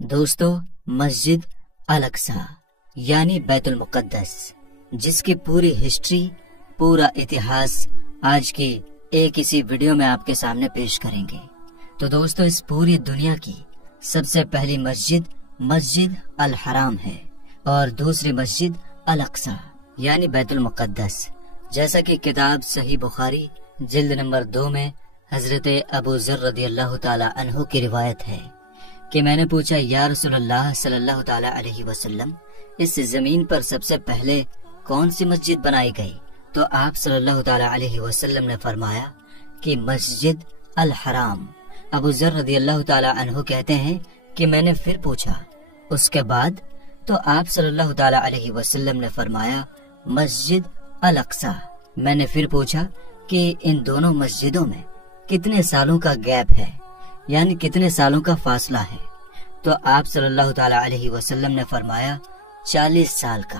دوستو، مسجد الاقصی یعنی بیت المقدس، جس کی پوری ہسٹری، پورا اتہاس آج کی ایک اسی ویڈیو میں آپ کے سامنے پیش کریں گے۔ تو دوستو، اس پوری دنیا کی سب سے پہلی مسجد الحرام ہے اور دوسری مسجد الاقصی یعنی بیت المقدس، جیسا کہ کتاب صحیح بخاری جلد نمبر 2 میں حضرت ابو ذر رضی اللہ تعالی عنہ کی روایت ہے کہ میں نے پوچھا، یا رسول اللہ صلی اللہ تعالی علیہ وسلم، اس زمین پر سب سے پہلے کون سی مسجد بنائی گئی؟ تو آپ صلی اللہ تعالی علیہ وسلم نے فرمایا کہ مسجد الحرام۔ ابو ذر رضی اللہ تعالی عنہ کہتے ہیں کہ میں نے پھر پوچھا، اس کے بعد؟ تو آپ صلی اللہ تعالی علیہ وسلم نے فرمایا مسجد الاقصی۔ میں نے پھر پوچھا کہ ان دونوں مسجدوں میں کتنے سالوں کا گیپ ہے، یعنی کتنے سالوں کا فاصلہ ہے؟ تو آپ صلی اللہ تعالی علیہ وسلم نے فرمایا 40 سال کا۔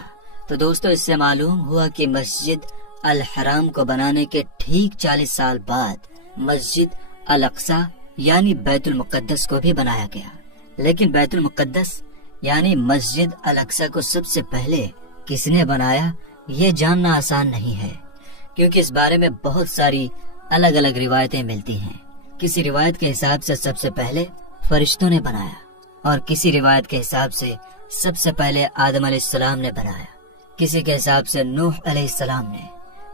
تو دوستو، اس سے معلوم ہوا کہ مسجد الحرام کو بنانے کے ٹھیک 40 سال بعد مسجد الاقصی یعنی بیت المقدس کو بھی بنایا گیا۔ لیکن بیت المقدس یعنی مسجد الاقصی کو سب سے پہلے کس نے بنایا، یہ جاننا آسان نہیں ہے، کیونکہ اس بارے میں بہت ساری الگ الگ روایتیں ملتی ہیں۔ کسی روایت کے حساب سے سب سے پہلے فرشتوں نے بنایا، اور کسی روایت کے حساب سے سب سے پہلے آدم علیہ السلام نے بنایا، کسی کے حساب سے نوح علیہ السلام نے،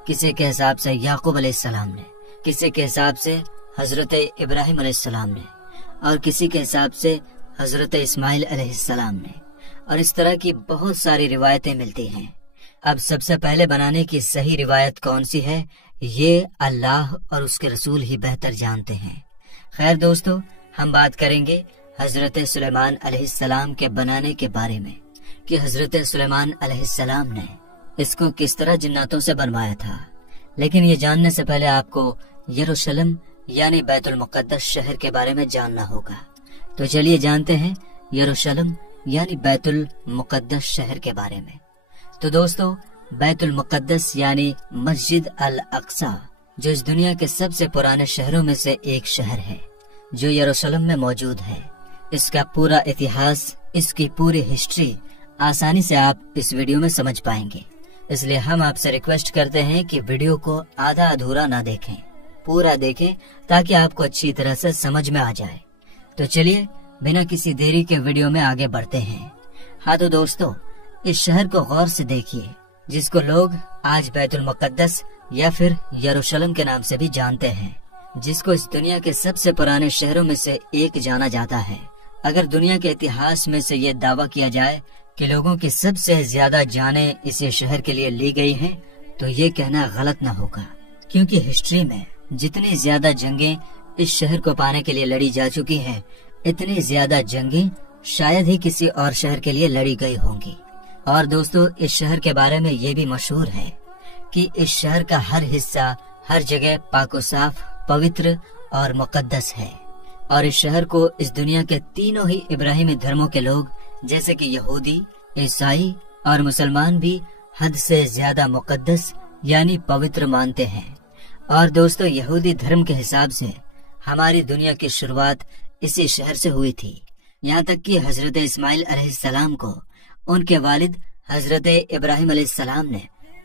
کسی کے حساب سے یعقوب علیہ السلام نے، کسی کے حساب سے حضرت ابراہیم علیہ السلام نے، اور کسی کے حساب سے حضرت اسماعیل علیہ السلام نے، اور اس طرح کی بہت ساری روایتیں ملتی ہیں۔ اب سب سے پہلے بنانے کی صحیح روایت کون سی ہے، یہ اللہ اور اس کے رسول ہی بہتر جانتے ہیں۔ خیر دوستو، ہم بات کریں گے حضرت سلیمان علیہ السلام کے بنانے کے بارے میں، کہ حضرت سلیمان علیہ السلام نے اس کو کس طرح جناتوں سے بنوایا تھا۔ لیکن یہ جاننے سے پہلے آپ کو یروشلم یعنی بیت المقدس شہر کے بارے میں جاننا ہوگا۔ تو چلیے جانتے ہیں یروشلم یعنی بیت المقدس شہر کے بارے میں۔ تو دوستو، بیت المقدس یعنی مسجد الاقصی، جو اس دنیا کے سب سے پرانے شہروں میں سے ایک شہر ہے، جو یروشلم میں موجود ہے، اس کا پورا اتہاس، اس کی پوری ہسٹری آسانی سے آپ اس ویڈیو میں سمجھ پائیں گے۔ اس لیے ہم آپ سے ریکویسٹ کرتے ہیں کہ ویڈیو کو آدھا ادھورا نہ دیکھیں، پورا دیکھیں تاکہ آپ کو اچھی طرح سے سمجھ میں آ جائے۔ تو چلیے بنا کسی دیری کے ویڈیو میں آگے بڑھتے ہیں۔ ہاں تو دوستو، اس شہر کو غور سے دیکھیے، جس کو لوگ آج بیت المقدس یا پھر یروشلم کے نام سے بھی جانتے ہیں، جس کو اس دنیا کے سب سے پرانے شہروں میں سے ایک جانا جاتا ہے۔ اگر دنیا کے اتہاس میں سے یہ دعویٰ کیا جائے کہ لوگوں کی سب سے زیادہ جانیں اسی شہر کے لیے لی گئی ہیں، تو یہ کہنا غلط نہ ہوگا، کیونکہ ہسٹری میں جتنی زیادہ جنگیں اس شہر کو پانے کے لیے لڑی جا چکی ہیں، اتنی زیادہ جنگیں شاید ہی کسی اور شہر کے لیے لڑی گئی ہوں گی۔ اور دوستو، اس شہر کے بارے میں یہ بھی مشہور ہے کہ اس شہر کا ہر حصہ، ہر جگہ پاک و صاف، پوتر اور مقدس ہے، اور اس شہر کو اس دنیا کے تینوں ہی ابراہیمی دھرموں کے لوگ، جیسے کہ یہودی، عیسائی اور مسلمان بھی حد سے زیادہ مقدس یعنی پوتر مانتے ہیں۔ اور دوستو، یہودی دھرم کے حساب سے ہماری دنیا کی شروعات اسی شہر سے ہوئی تھی، یہاں تک کہ حضرت اسماعیل علیہ السلام کو ان کے والد حضرت ابراہیم علیہ السلام نے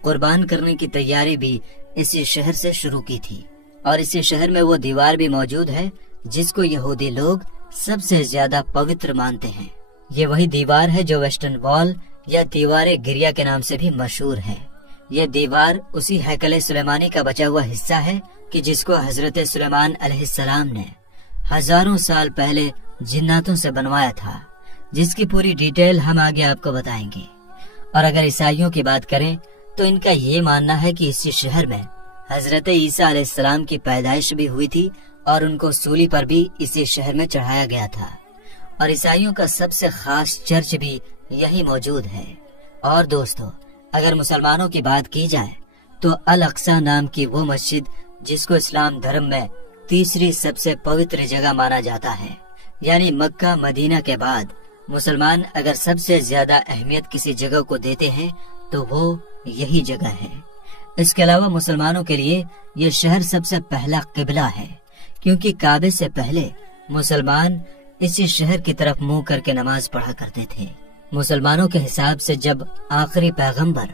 قربان کرنے کی تیاری بھی اسی شہر سے شروع کی تھی۔ اور اسی شہر میں وہ دیوار بھی موجود ہے جس کو یہودی لوگ سب سے زیادہ پوتر مانتے ہیں۔ یہ وہی دیوار ہے جو ویسٹرن وال یا دیوار گریا کے نام سے بھی مشہور ہے۔ یہ دیوار اسی ہیکل سلیمانی کا بچا ہوا حصہ ہے کہ جس کو حضرت سلیمان علیہ السلام نے ہزاروں سال پہلے جناتوں سے بنوایا تھا، جس کی پوری ڈیٹیل ہم آگے آپ کو بتائیں گے۔ اور اگر عیسائیوں کی بات کریں تو ان کا یہ ماننا ہے کہ اسی شہر میں حضرت عیسیٰ علیہ السلام کی پیدائش بھی ہوئی تھی، اور ان کو سولی پر بھی اسی شہر میں چڑھایا گیا تھا۔ اور عیسائیوں کا سب سے خاص چرچ بھی یہی موجود ہے۔ اور دوستو، اگر مسلمانوں کی بات کی جائے تو الاقصی نام کی وہ مسجد، جس کو اسلام دھرم میں تیسری سب سے پوتر جگہ مانا جاتا ہے، یعنی مکہ مدینہ کے بعد مسلمان اگر سب سے زیادہ اہمیت کسی جگہ کو دیتے ہیں تو وہ یہی جگہ ہے۔ اس کے علاوہ مسلمانوں کے لیے یہ شہر سب سے پہلا قبلہ ہے، کیونکہ کعبے سے پہلے مسلمان اسی شہر کی طرف منہ کر کے نماز پڑھا کرتے تھے۔ مسلمانوں کے حساب سے جب آخری پیغمبر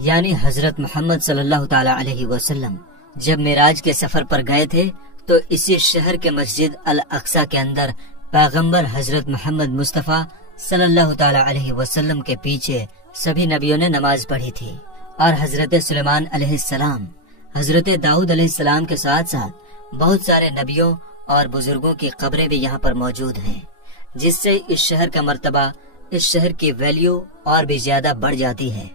یعنی حضرت محمد صلی اللہ تعالی علیہ وسلم جب معراج کے سفر پر گئے تھے تو اسی شہر کے مسجد الاقصی کے اندر پیغمبر حضرت محمد مصطفیٰ صلی اللہ تعالی علیہ وسلم کے پیچھے سبھی نبیوں نے نماز پڑھی تھی، اور حضرت سلیمان علیہ السلام، حضرت داؤد علیہ السلام کے ساتھ ساتھ بہت سارے نبیوں اور بزرگوں کی قبریں بھی یہاں پر موجود ہیں، جس سے اس شہر کا مرتبہ، اس شہر کی ویلیو اور بھی زیادہ بڑھ جاتی ہے۔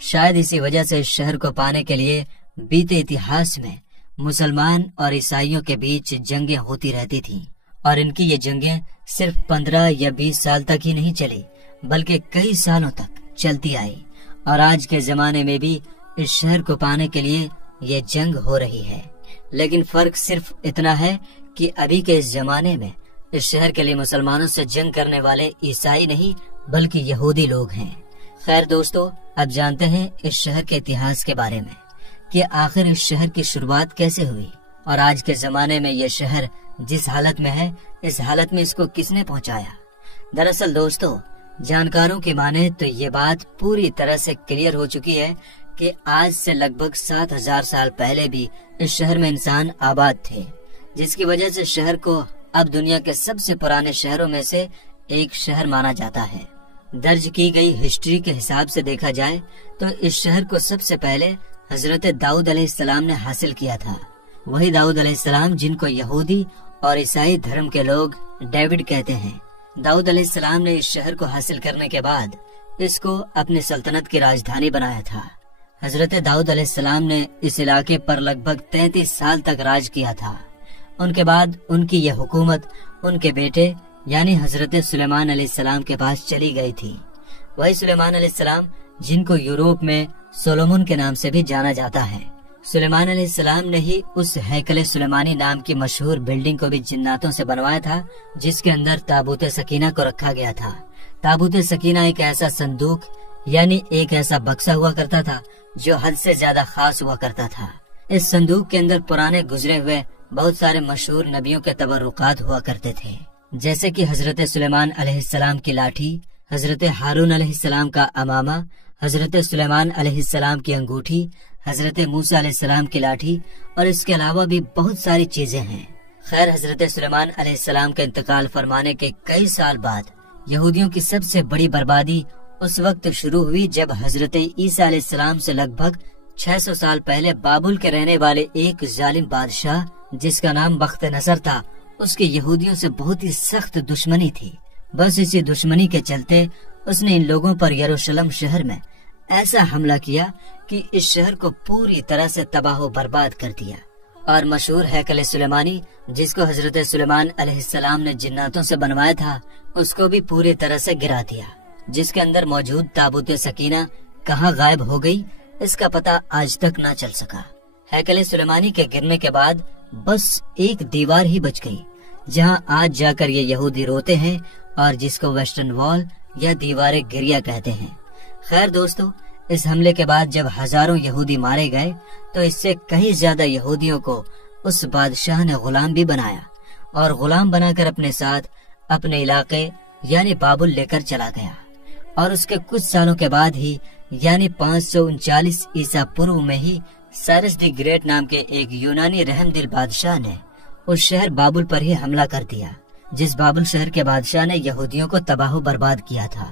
شاید اسی وجہ سے اس شہر کو پانے کے لیے بیتے اتہاس میں مسلمان اور عیسائیوں کے بیچ جنگیں ہوتی رہتی تھیں، اور ان کی یہ جنگیں صرف 15 یا 20 سال تک ہی نہیں چلی بلکہ کئی سالوں تک چلتی آئی، اور آج کے زمانے میں بھی اس شہر کو پانے کے لیے یہ جنگ ہو رہی ہے۔ لیکن فرق صرف اتنا ہے کہ ابھی کے اس زمانے میں اس شہر کے لیے مسلمانوں سے جنگ کرنے والے عیسائی نہیں بلکہ یہودی لوگ ہیں۔ خیر دوستو، اب جانتے ہیں اس شہر کے اتہاس کے بارے میں کہ آخر اس شہر کی شروعات کیسے ہوئی، اور آج کے زمانے میں یہ شہر جس حالت میں ہے اس حالت میں اس کو کس نے پہنچایا۔ دراصل دوستو، جانکاروں کی مانے تو یہ بات پوری طرح سے کلیئر ہو چکی ہے کہ آج سے لگ بھگ 7000 سال پہلے بھی اس شہر میں انسان آباد تھے، جس کی وجہ سے شہر کو اب دنیا کے سب سے پرانے شہروں میں سے ایک شہر مانا جاتا ہے۔ درج کی گئی ہسٹری کے حساب سے دیکھا جائے تو اس شہر کو سب سے پہلے حضرت داؤد علیہ السلام نے حاصل کیا تھا، وہی داؤد علیہ السلام جن کو یہودی اور عیسائی دھرم کے لوگ ڈیوڈ کہتے ہیں۔ داؤد علیہ السلام نے اس شہر کو حاصل کرنے کے بعد اس کو اپنی سلطنت کی راجدھانی بنایا تھا۔ حضرت داؤد علیہ السلام نے اس علاقے پر لگ بھگ 33 سال تک راج کیا تھا۔ ان کے بعد ان کی یہ حکومت ان کے بیٹے یعنی حضرت سلیمان علیہ السلام کے پاس چلی گئی تھی۔ وہی سلیمان علیہ السلام جن کو یوروپ میں سولومن کے نام سے بھی جانا جاتا ہے۔ سلیمان علیہ السلام نے ہی اس ہیکل سلیمانی نام کی مشہور بلڈنگ کو بھی جناتوں سے بنوایا تھا، جس کے اندر تابوت سکینہ کو رکھا گیا تھا۔ تابوت سکینہ ایک ایسا صندوق یعنی ایک ایسا بکسہ ہوا کرتا تھا جو حد سے زیادہ خاص ہوا کرتا تھا۔ اس صندوق کے اندر پرانے گزرے ہوئے بہت سارے مشہور نبیوں کے تبرکات ہوا کرتے تھے، جیسے کہ حضرت سلیمان علیہ السلام کی لاٹھی، حضرت ہارون علیہ السلام کا امامہ، حضرت سلیمان علیہ السلام کی انگوٹھی، حضرت موسیٰ علیہ السلام کی لاٹھی، اور اس کے علاوہ بھی بہت ساری چیزیں ہیں۔ خیر، حضرت سلیمان علیہ السلام کے انتقال فرمانے کے کئی سال بعد یہودیوں کی سب سے بڑی بربادی اس وقت شروع ہوئی جب حضرت عیسیٰ علیہ السلام سے لگ بھگ 600 سال پہلے بابل کے رہنے والے ایک ظالم بادشاہ جس کا نام بخت نصر تھا، اس کی یہودیوں سے بہت ہی سخت دشمنی تھی۔ بس اسی دشمنی کے چلتے اس نے ان لوگوں پر یروشلم شہر میں ایسا حملہ کیا کہ اس شہر کو پوری طرح سے تباہ و برباد کر دیا، اور مشہور ہیکل سلیمانی جس کو حضرت سلیمان علیہ السلام نے جناتوں سے بنوایا تھا اس کو بھی پوری طرح سے گرا دیا، جس کے اندر موجود تابوت سکینہ کہاں غائب ہو گئی اس کا پتہ آج تک نہ چل سکا۔ ہیکل سلیمانی کے گرنے کے بعد بس ایک دیوار ہی بچ گئی جہاں آج جا کر یہ یہودی روتے ہیں اور جس کو ویسٹرن وال یا دیوار گریا کہتے ہیں۔ خیر دوستو، اس حملے کے بعد جب ہزاروں یہودی مارے گئے تو اس سے کہیں زیادہ یہودیوں کو اس بادشاہ نے غلام بھی بنایا، اور غلام بنا کر اپنے ساتھ اپنے علاقے یعنی بابل لے کر چلا گیا، اور اس کے کچھ سالوں کے بعد ہی یعنی 539 عیسیٰ پورو میں ہی سائرس دی گریٹ نام کے ایک یونانی رحم دل بادشاہ نے اس شہر بابل پر ہی حملہ کر دیا، جس بابل شہر کے بادشاہ نے یہودیوں کو تباہ و برباد کیا تھا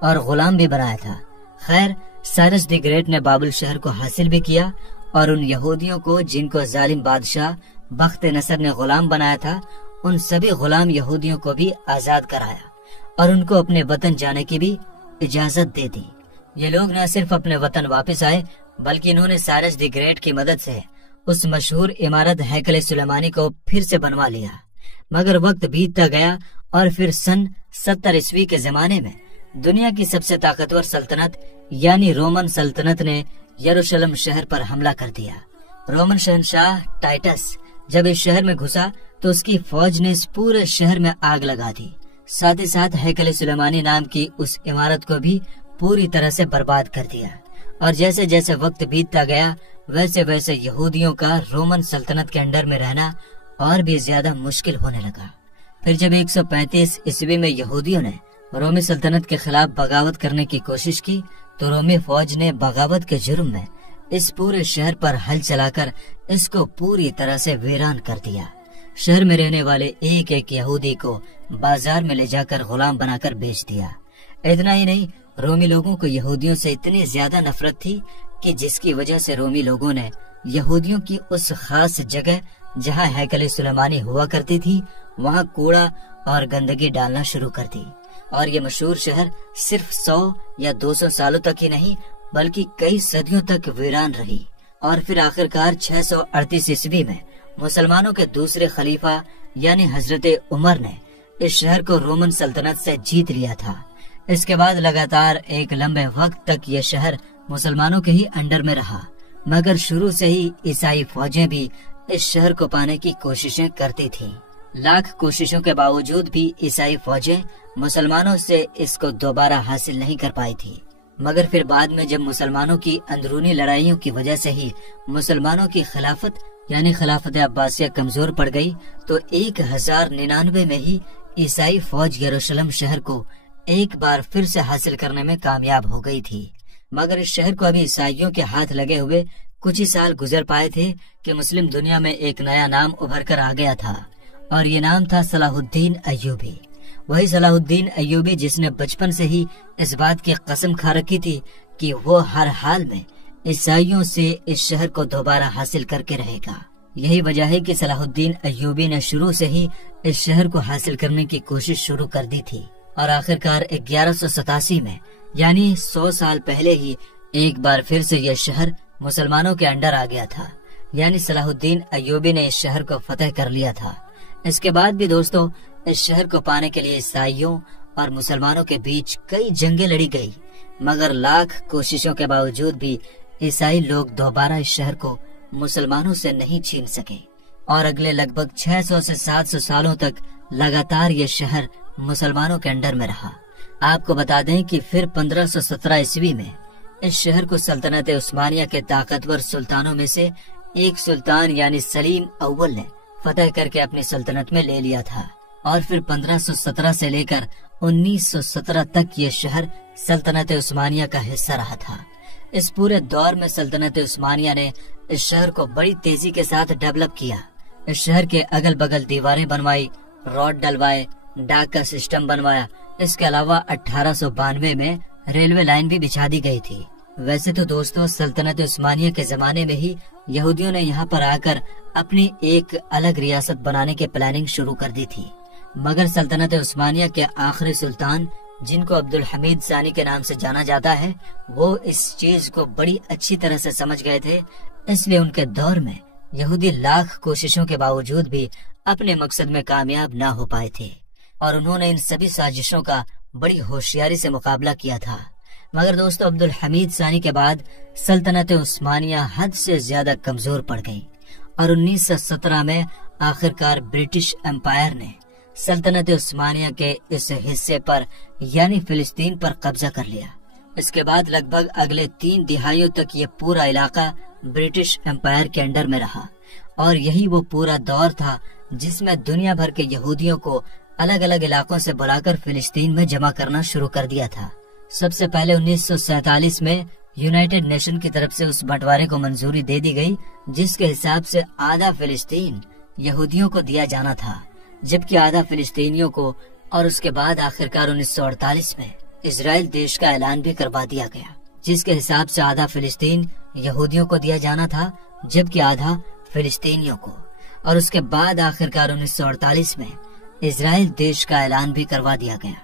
اور غلام بھی بنایا تھا۔ خیر، سائرس دی گریٹ نے بابل شہر کو حاصل بھی کیا، اور ان یہودیوں کو جن کو ظالم بادشاہ بخت نصر نے غلام بنایا تھا، ان سبھی غلام یہودیوں کو بھی آزاد کرایا اور ان کو اپنے وطن جانے کی بھی اجازت دے دی۔ یہ لوگ نہ صرف اپنے وطن واپس آئے بلکہ انہوں نے سائرس دی گریٹ کی مدد سے اس مشہور عمارت ہیکل سلیمانی کو پھر سے بنوا لیا۔ مگر وقت بیتتا گیا اور پھر سن 70 عیسوی کے زمانے میں دنیا کی سب سے طاقتور سلطنت یعنی رومن سلطنت نے یروشلم شہر پر حملہ کر دیا۔ رومن شہنشاہ ٹائٹس جب اس شہر میں گھسا تو اس کی فوج نے اس پورے شہر میں آگ لگا دی، ساتھ ہی ساتھ ہیکل سلیمانی نام کی اس عمارت کو بھی پوری طرح سے برباد کر دیا۔ اور جیسے جیسے وقت بیتتا گیا ویسے ویسے یہودیوں کا رومن سلطنت کے انڈر میں رہنا اور بھی زیادہ مشکل ہونے لگا۔ پھر جب 135 عیسوی میں یہودیوں نے رومی سلطنت کے خلاف بغاوت کرنے کی کوشش کی تو رومی فوج نے بغاوت کے جرم میں اس پورے شہر پر ہل چلا کر اس کو پوری طرح سے ویران کر دیا۔ شہر میں رہنے والے ایک ایک یہودی کو بازار میں لے جا کر غلام بنا کر بیچ دیا۔ اتنا ہی نہیں، رومی لوگوں کو یہودیوں سے اتنی زیادہ نفرت تھی کہ جس کی وجہ سے رومی لوگوں نے یہودیوں کی اس خاص جگہ جہاں ہیکل سلیمانی ہوا کرتی تھی وہاں کوڑا اور گندگی ڈالنا شروع کر دی، اور یہ مشہور شہر صرف 100 یا 200 سالوں تک ہی نہیں بلکہ کئی صدیوں تک ویران رہی۔ اور پھر آخرکار 638 عیسوی میں مسلمانوں کے دوسرے خلیفہ یعنی حضرت عمر نے اس شہر کو رومن سلطنت سے جیت لیا تھا۔ اس کے بعد لگاتار ایک لمبے وقت تک یہ شہر مسلمانوں کے ہی انڈر میں رہا، مگر شروع سے ہی عیسائی فوجیں بھی اس شہر کو پانے کی کوششیں کرتی تھیں۔ لاکھ کوششوں کے باوجود بھی عیسائی فوجیں مسلمانوں سے اس کو دوبارہ حاصل نہیں کر پائی تھی، مگر پھر بعد میں جب مسلمانوں کی اندرونی لڑائیوں کی وجہ سے ہی مسلمانوں کی خلافت یعنی خلافت عباسیہ کمزور پڑ گئی تو 1099 میں ہی عیسائی فوج یروشلم شہر کو ایک بار پھر سے حاصل کرنے میں کامیاب ہو گئی تھی۔ مگر اس شہر کو ابھی عیسائیوں کے ہاتھ لگے ہوئے کچھ ہی سال گزر پائے تھے کہ مسلم دنیا میں ایک نیا نام ابھر کر آ گیا تھا، اور یہ نام تھا صلاح الدین ایوبی۔ وہی صلاح الدین ایوبی جس نے بچپن سے ہی اس بات کی قسم کھا رکھی تھی کہ وہ ہر حال میں عیسائیوں سے اس شہر کو دوبارہ حاصل کر کے رہے گا۔ یہی وجہ ہے کہ صلاح الدین ایوبی نے شروع سے ہی اس شہر کو حاصل کرنے کی کوشش شروع کر دی تھی، اور آخرکار 1187 میں یعنی 100 سال پہلے ہی ایک بار پھر سے یہ شہر مسلمانوں کے انڈر آ گیا تھا، یعنی صلاح الدین ایوبی نے اس شہر کو فتح کر لیا تھا۔ اس کے بعد بھی دوستو اس شہر کو پانے کے لیے عیسائیوں اور مسلمانوں کے بیچ کئی جنگیں لڑی گئی، مگر لاکھ کوششوں کے باوجود بھی عیسائی لوگ دوبارہ اس شہر کو مسلمانوں سے نہیں چھین سکے، اور اگلے لگ بھگ 600 سے 700 سالوں تک لگاتار یہ شہر مسلمانوں کے انڈر میں رہا۔ آپ کو بتا دیں کہ پھر 1517 عیسوی میں اس شہر کو سلطنت عثمانیہ کے طاقتور سلطانوں میں سے ایک سلطان یعنی سلیم اول نے فتح کر کے اپنی سلطنت میں لے لیا تھا، اور پھر 1517 سے لے کر 1917 تک یہ شہر سلطنت عثمانیہ کا حصہ رہا تھا۔ اس پورے دور میں سلطنت عثمانیہ نے اس شہر کو بڑی تیزی کے ساتھ ڈیولپ کیا۔ اس شہر کے اگل بگل دیواریں بنوائی، روڈ ڈلوائے، ڈاک کا سسٹم بنوایا۔ اس کے علاوہ 1892 میں ریلوے لائن بھی بچھا دی گئی تھی۔ ویسے تو دوستو سلطنت عثمانیہ کے زمانے میں ہی یہودیوں نے یہاں پر آ کر اپنی ایک الگ ریاست بنانے کی پلاننگ شروع کر دی تھی، مگر سلطنت عثمانیہ کے آخری سلطان جن کو عبد الحمید ثانی کے نام سے جانا جاتا ہے وہ اس چیز کو بڑی اچھی طرح سے سمجھ گئے تھے، اس لیے ان کے دور میں یہودی لاکھ کوششوں کے باوجود بھی اپنے مقصد میں کامیاب نہ ہو پائے تھے، اور انہوں نے ان سبھی سازشوں کا بڑی ہوشیاری سے مقابلہ کیا تھا۔ مگر دوستو عبد الحمید ثانی کے بعد سلطنت عثمانیہ حد سے زیادہ کمزور پڑ گئی، اور 1917 میں آخرکار برٹش امپائر نے سلطنت عثمانیہ کے اس حصے پر یعنی فلسطین پر قبضہ کر لیا۔ اس کے بعد لگ بھگ اگلے 3 دہائیوں تک یہ پورا علاقہ برٹش امپائر کے انڈر میں رہا، اور یہی وہ پورا دور تھا جس میں دنیا بھر کے یہودیوں کو الگ الگ علاقوں سے بلا کر فلسطین میں جمع کرنا شروع کر دیا تھا۔ سب سے پہلے 1947 میں یونائٹڈ نیشن کی طرف سے اس بٹوارے کو منظوری دے دی گئی جس کے حساب سے آدھا فلسطین یہودیوں کو دیا جانا تھا، جبکہ آدھا فلسطینیوں کو، اور اس کے بعد آخرکار 1948 میں اسرائیل دیش کا اعلان بھی کروا دیا گیا، جس کے حساب سے آدھا فلسطین یہودیوں کو دیا جانا تھا جبکہ آدھا فلسطینیوں کو، اور اس کے بعد آخرکار 1948 میں اسرائیل دیش کا اعلان بھی کروا دیا گیا۔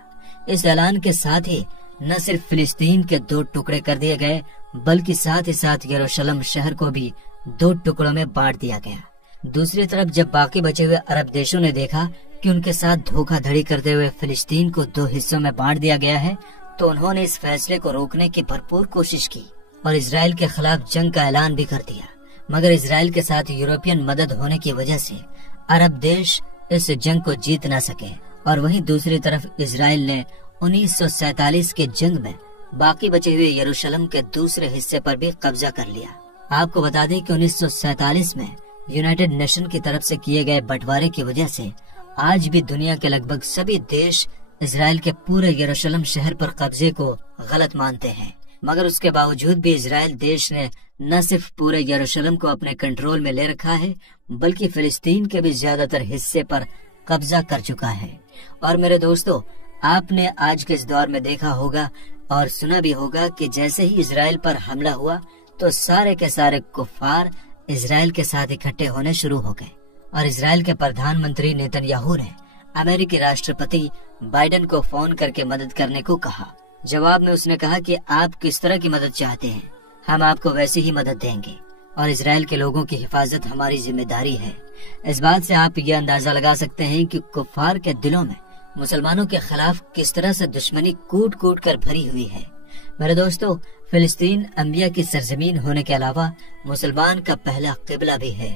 اس اعلان کے ساتھ ہی نہ صرف فلسطین کے 2 ٹکڑے کر دیے گئے بلکہ ساتھ ہی ساتھ یروشلم شہر کو بھی 2 ٹکڑوں میں بانٹ دیا گیا۔ دوسری طرف جب باقی بچے ہوئے عرب دیشوں نے دیکھا کہ ان کے ساتھ دھوکہ دھڑی کرتے ہوئے فلسطین کو 2 حصوں میں بانٹ دیا گیا ہے تو انہوں نے اس فیصلے کو روکنے کی بھرپور کوشش کی اور اسرائیل کے خلاف جنگ کا اعلان بھی کر دیا، مگر اسرائیل کے ساتھ یورپین مدد ہونے کی وجہ سے عرب دیش اس جنگ کو جیت نہ سکے، اور وہیں دوسری طرف اسرائیل نے 1947 کے جنگ میں باقی بچے ہوئے یروشلم کے دوسرے حصے پر بھی قبضہ کر لیا۔ آپ کو بتا دیں کہ 1947 میں یونائٹڈ نیشن کی طرف سے کیے گئے بٹوارے کی وجہ سے آج بھی دنیا کے لگ بھگ سبھی دیش اسرائیل کے پورے یروشلم شہر پر قبضے کو غلط مانتے ہیں، مگر اس کے باوجود بھی اسرائیل دیش نے نہ صرف پورے یروشلم کو اپنے کنٹرول میں لے رکھا ہے بلکہ فلسطین کے بھی زیادہ تر حصے پر قبضہ کر چکا ہے۔ اور میرے دوستو، آپ نے آج کے اس دور میں دیکھا ہوگا اور سنا بھی ہوگا کہ جیسے ہی اسرائیل پر حملہ ہوا تو سارے کے سارے کفار اسرائیل کے ساتھ اکٹھے ہونے شروع ہو گئے، اور اسرائیل کے پردھان منتری نیتن یاہو نے امریکی راشٹرپتی بائیڈن کو فون کر کے مدد کرنے کو کہا۔ جواب میں اس نے کہا کہ آپ کس طرح کی مدد چاہتے ہیں، ہم آپ کو ویسی ہی مدد دیں گے، اور اسرائیل کے لوگوں کی حفاظت ہماری ذمہ داری ہے۔ اس بات سے آپ یہ اندازہ لگا سکتے ہیں کہ کفار کے دلوں میں مسلمانوں کے خلاف کس طرح سے دشمنی کوٹ کوٹ کر بھری ہوئی ہے۔ میرے دوستو، فلسطین انبیاء کی سرزمین ہونے کے علاوہ مسلمان کا پہلا قبلہ بھی ہے۔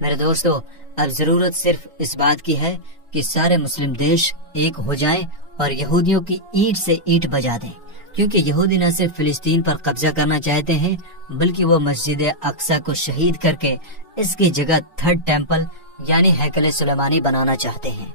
میرے دوستو، اب ضرورت صرف اس بات کی ہے کہ سارے مسلم دیش ایک ہو جائیں اور یہودیوں کی اینٹ سے اینٹ بجا دیں، کیونکہ یہودی نہ صرف فلسطین پر قبضہ کرنا چاہتے ہیں بلکہ وہ مسجد اقصی کو شہید کر کے اس کی جگہ تھرڈ ٹیمپل یعنی ہیکل سلیمانی بنانا چاہتے ہیں۔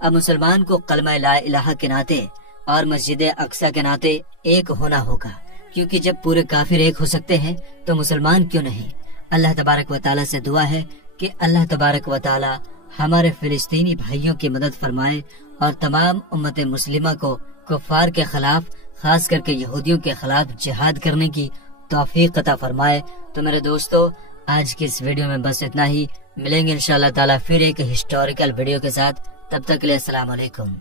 اب مسلمان کو کلمہ لا الہ کے ناطے اور مسجد اقصی کے ناطے ایک ہونا ہوگا، کیونکہ جب پورے کافر ایک ہو سکتے ہیں تو مسلمان کیوں نہیں؟ اللہ تبارک و تعالیٰ سے دعا ہے کہ اللہ تبارک و تعالیٰ ہمارے فلسطینی بھائیوں کی مدد فرمائے اور تمام امت مسلمہ کو کفار کے خلاف، خاص کر کے یہودیوں کے خلاف جہاد کرنے کی توفیق عطا فرمائے۔ تو میرے دوستو، آج کی اس ویڈیو میں بس اتنا ہی، ملیں گے انشاءاللہ تعالیٰ پھر ایک ہسٹوریکل ویڈیو کے ساتھ، تب تک کے لیے السلام علیکم۔